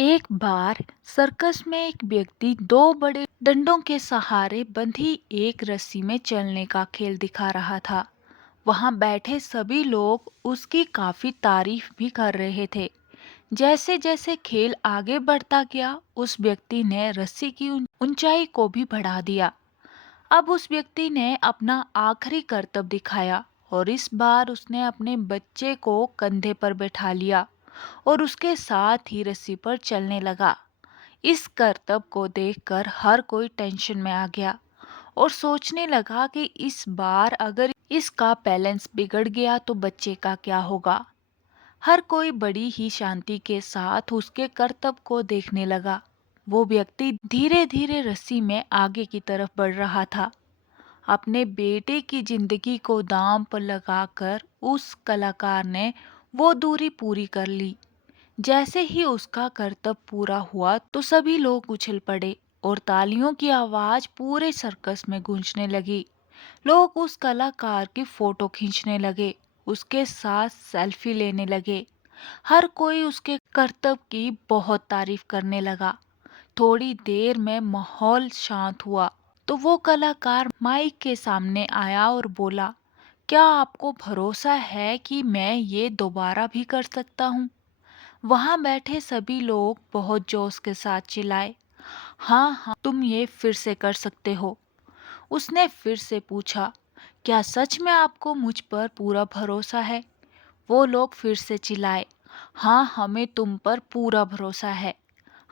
एक बार सर्कस में एक व्यक्ति दो बड़े डंडों के सहारे बंधी एक रस्सी में चलने का खेल दिखा रहा था। वहां बैठे सभी लोग उसकी काफी तारीफ भी कर रहे थे। जैसे जैसे खेल आगे बढ़ता गया, उस व्यक्ति ने रस्सी की ऊंचाई को भी बढ़ा दिया। अब उस व्यक्ति ने अपना आखिरी करतब दिखाया और इस बार उसने अपने बच्चे को कंधे पर बैठा लिया और उसके साथ ही रस्सी पर चलने लगा। इस करतब को देखकर हर कोई टेंशन में आ गया और सोचने लगा कि इस बार अगर इसका बैलेंस बिगड़ गया तो बच्चे का क्या होगा। हर कोई बड़ी ही शांति के साथ उसके करतब को देखने लगा। वो व्यक्ति धीरे धीरे रस्सी में आगे की तरफ बढ़ रहा था। अपने बेटे की जिंदगी को दांव पर लगाकर उस कलाकार ने वो दूरी पूरी कर ली। जैसे ही उसका करतब पूरा हुआ तो सभी लोग उछल पड़े और तालियों की आवाज पूरे सर्कस में गूंजने लगी। लोग उस कलाकार की फोटो खींचने लगे, उसके साथ सेल्फी लेने लगे। हर कोई उसके करतब की बहुत तारीफ करने लगा। थोड़ी देर में माहौल शांत हुआ तो वो कलाकार माइक के सामने आया और बोला, क्या आपको भरोसा है कि मैं ये दोबारा भी कर सकता हूँ? वहां बैठे सभी लोग बहुत जोश के साथ चिल्लाए, हाँ हाँ, तुम ये फिर से कर सकते हो। उसने फिर से पूछा, क्या सच में आपको मुझ पर पूरा भरोसा है? वो लोग फिर से चिल्लाए, हाँ, हमें तुम पर पूरा भरोसा है।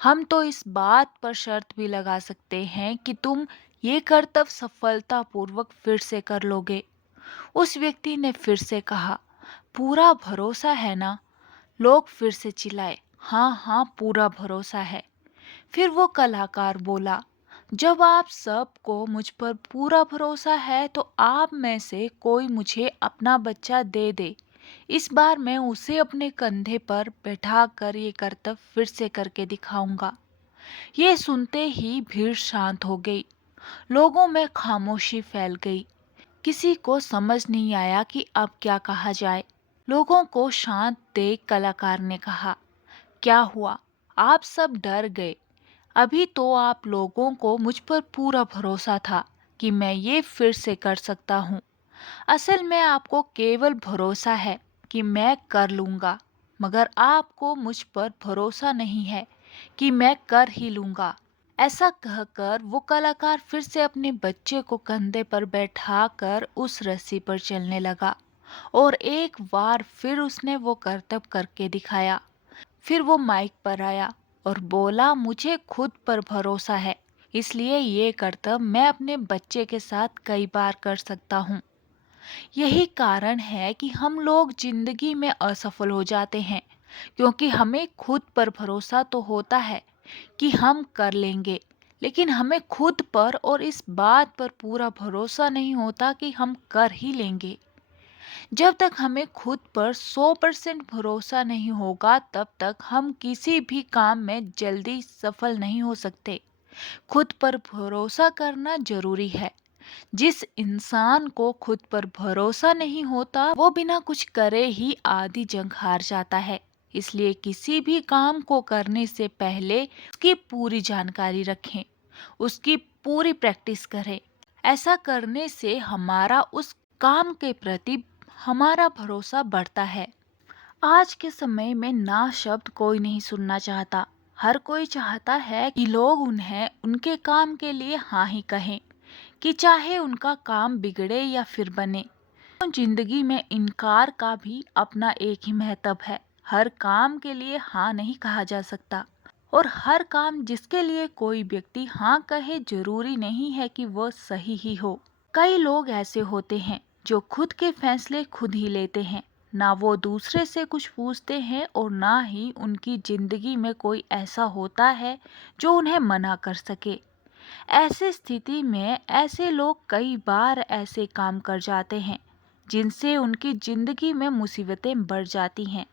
हम तो इस बात पर शर्त भी लगा सकते हैं कि तुम ये करतब सफलतापूर्वक फिर से कर लोगे। उस व्यक्ति ने फिर से कहा, पूरा भरोसा है ना? लोग फिर से चिल्लाए, हाँ हाँ, पूरा भरोसा है। फिर वो कलाकार बोला, जब आप सबको मुझ पर पूरा भरोसा है तो आप में से कोई मुझे अपना बच्चा दे दे। इस बार मैं उसे अपने कंधे पर बैठा कर ये करतब फिर से करके दिखाऊंगा। ये सुनते ही भीड़ शांत हो गई। लोगों में खामोशी फैल गई। किसी को समझ नहीं आया कि अब क्या कहा जाए। लोगों को शांत देख कलाकार ने कहा, क्या हुआ? आप सब डर गए। अभी तो आप लोगों को मुझ पर पूरा भरोसा था कि मैं ये फिर से कर सकता हूँ। असल में आपको केवल भरोसा है कि मैं कर लूँगा, मगर आपको मुझ पर भरोसा नहीं है कि मैं कर ही लूँगा। ऐसा कहकर वो कलाकार फिर से अपने बच्चे को कंधे पर बैठाकर उस रस्सी पर चलने लगा और एक बार फिर उसने वो करतब करके दिखाया। फिर वो माइक पर आया और बोला, मुझे खुद पर भरोसा है, इसलिए ये करतब मैं अपने बच्चे के साथ कई बार कर सकता हूँ। यही कारण है कि हम लोग जिंदगी में असफल हो जाते हैं, क्योंकि हमें खुद पर भरोसा तो होता है कि हम कर लेंगे, लेकिन हमें खुद पर और इस बात पर पूरा भरोसा नहीं होता कि हम कर ही लेंगे। जब तक हमें खुद पर 100% भरोसा नहीं होगा, तब तक हम किसी भी काम में जल्दी सफल नहीं हो सकते। खुद पर भरोसा करना जरूरी है। जिस इंसान को खुद पर भरोसा नहीं होता, वो बिना कुछ करे ही आधी जंग हार जाता है। इसलिए किसी भी काम को करने से पहले उसकी पूरी जानकारी रखें, उसकी पूरी प्रैक्टिस करें। ऐसा करने से हमारा उस काम के प्रति हमारा भरोसा बढ़ता है। आज के समय में ना शब्द कोई नहीं सुनना चाहता। हर कोई चाहता है कि लोग उन्हें उनके काम के लिए हाँ ही कहें, कि चाहे उनका काम बिगड़े या फिर बने। तो जिंदगी में इनकार का भी अपना एक ही महत्व है। हर काम के लिए हाँ नहीं कहा जा सकता, और हर काम जिसके लिए कोई व्यक्ति हाँ कहे जरूरी नहीं है कि वह सही ही हो। कई लोग ऐसे होते हैं जो खुद के फैसले खुद ही लेते हैं, ना वो दूसरे से कुछ पूछते हैं और ना ही उनकी जिंदगी में कोई ऐसा होता है जो उन्हें मना कर सके। ऐसी स्थिति में ऐसे लोग कई बार ऐसे काम कर जाते हैं जिनसे उनकी जिंदगी में मुसीबतें बढ़ जाती हैं,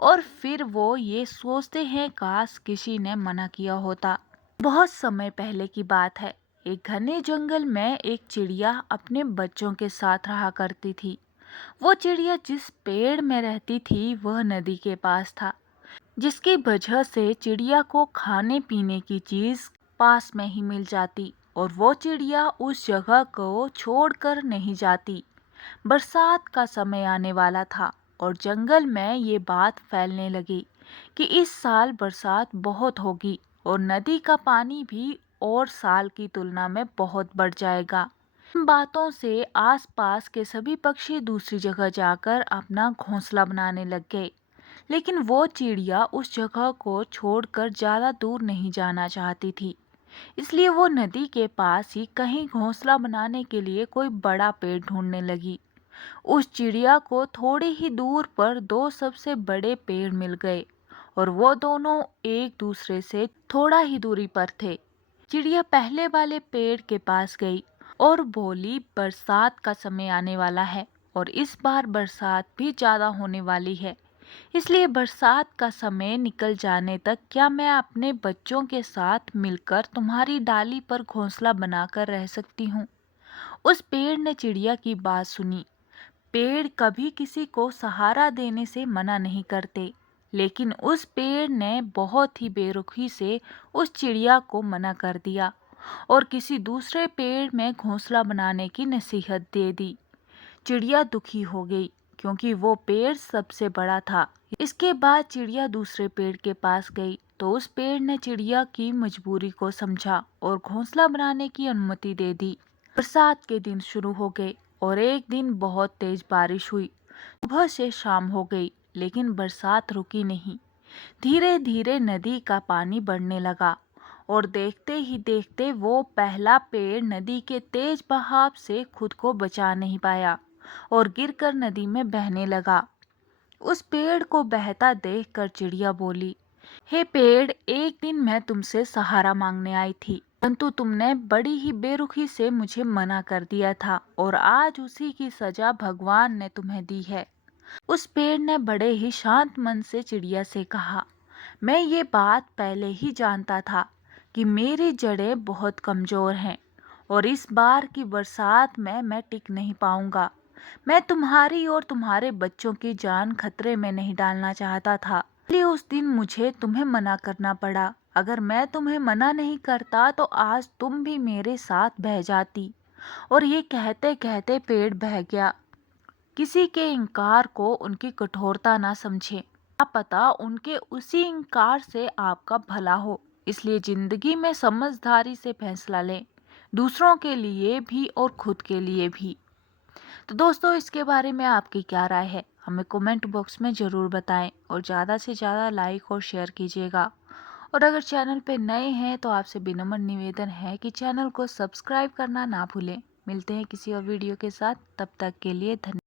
और फिर वो ये सोचते हैं, काश किसी ने मना किया होता। बहुत समय पहले की बात है। एक घने जंगल में एक चिड़िया अपने बच्चों के साथ रहा करती थी। वो चिड़िया जिस पेड़ में रहती थी वह नदी के पास था। जिसकी वजह से चिड़िया को खाने पीने की चीज पास में ही मिल जाती और वो चिड़िया उस जगह को छोड़कर नहीं जाती। बरसात का समय आने वाला था और जंगल में ये बात फैलने लगी कि इस साल बरसात बहुत होगी और नदी का पानी भी और साल की तुलना में बहुत बढ़ जाएगा। इन बातों से आसपास के सभी पक्षी दूसरी जगह जाकर अपना घोंसला बनाने लग गए। लेकिन वो चिड़िया उस जगह को छोड़कर ज्यादा दूर नहीं जाना चाहती थी। इसलिए वो नदी के पास ही कहीं घोंसला बनाने के लिए कोई बड़ा पेड़ ढूंढने लगी। उस चिड़िया को थोड़ी ही दूर पर दो सबसे बड़े पेड़ मिल गए और वो दोनों एक दूसरे से थोड़ा ही दूरी पर थे। चिड़िया पहले वाले पेड़ के पास गई और बोली, बरसात का समय आने वाला है और इस बार बरसात भी ज्यादा होने वाली है। इसलिए बरसात का समय निकल जाने तक क्या मैं अपने बच्चों के साथ मिलकर तुम्हारी डाली पर घोंसला बनाकर रह सकती हूँ। उस पेड़ ने चिड़िया की बात सुनी। पेड़ कभी किसी को सहारा देने से मना नहीं करते, लेकिन उस पेड़ ने बहुत ही बेरुखी से उस चिड़िया को मना कर दिया और किसी दूसरे पेड़ में घोंसला बनाने की नसीहत दे दी। चिड़िया दुखी हो गई क्योंकि वो पेड़ सबसे बड़ा था। इसके बाद चिड़िया दूसरे पेड़ के पास गई तो उस पेड़ ने चिड़िया की मजबूरी को समझा और घोंसला बनाने की अनुमति दे दी। बरसात के दिन शुरू हो गए और एक दिन बहुत तेज बारिश हुई। सुबह से शाम हो गई लेकिन बरसात रुकी नहीं। धीरे धीरे नदी का पानी बढ़ने लगा और देखते ही देखते वो पहला पेड़ नदी के तेज बहाव से खुद को बचा नहीं पाया और गिरकर नदी में बहने लगा। उस पेड़ को बहता देखकर चिड़िया बोली, हे पेड़, एक दिन मैं तुमसे सहारा मांगने आई थी, परंतु तुमने बड़ी ही बेरुखी से मुझे मना कर दिया था और आज उसी की सजा भगवान ने तुम्हें दी है। उस पेड़ ने बड़े ही शांत मन से चिड़िया से कहा, मैं ये बात पहले ही जानता था कि मेरी जड़ें बहुत कमजोर हैं और इस बार की बरसात में मैं टिक नहीं पाऊंगा। मैं तुम्हारी और तुम्हारे बच्चों की जान खतरे में नहीं डालना चाहता था, इसलिए उस दिन मुझे तुम्हें मना करना पड़ा। अगर मैं तुम्हें मना नहीं करता तो आज तुम भी मेरे साथ बह जाती। और ये कहते कहते पेड़ बह गया। किसी के इनकार को उनकी कठोरता ना समझे, क्या पता उनके उसी इनकार से आपका भला हो। इसलिए जिंदगी में समझदारी से फैसला लें, दूसरों के लिए भी और खुद के लिए भी। तो दोस्तों, इसके बारे में आपकी क्या राय है, हमें कमेंट बॉक्स में ज़रूर बताएं और ज़्यादा से ज़्यादा लाइक और शेयर कीजिएगा। और अगर चैनल पे नए हैं तो आपसे विनम्र निवेदन है कि चैनल को सब्सक्राइब करना ना भूलें। मिलते हैं किसी और वीडियो के साथ, तब तक के लिए धन्यवाद।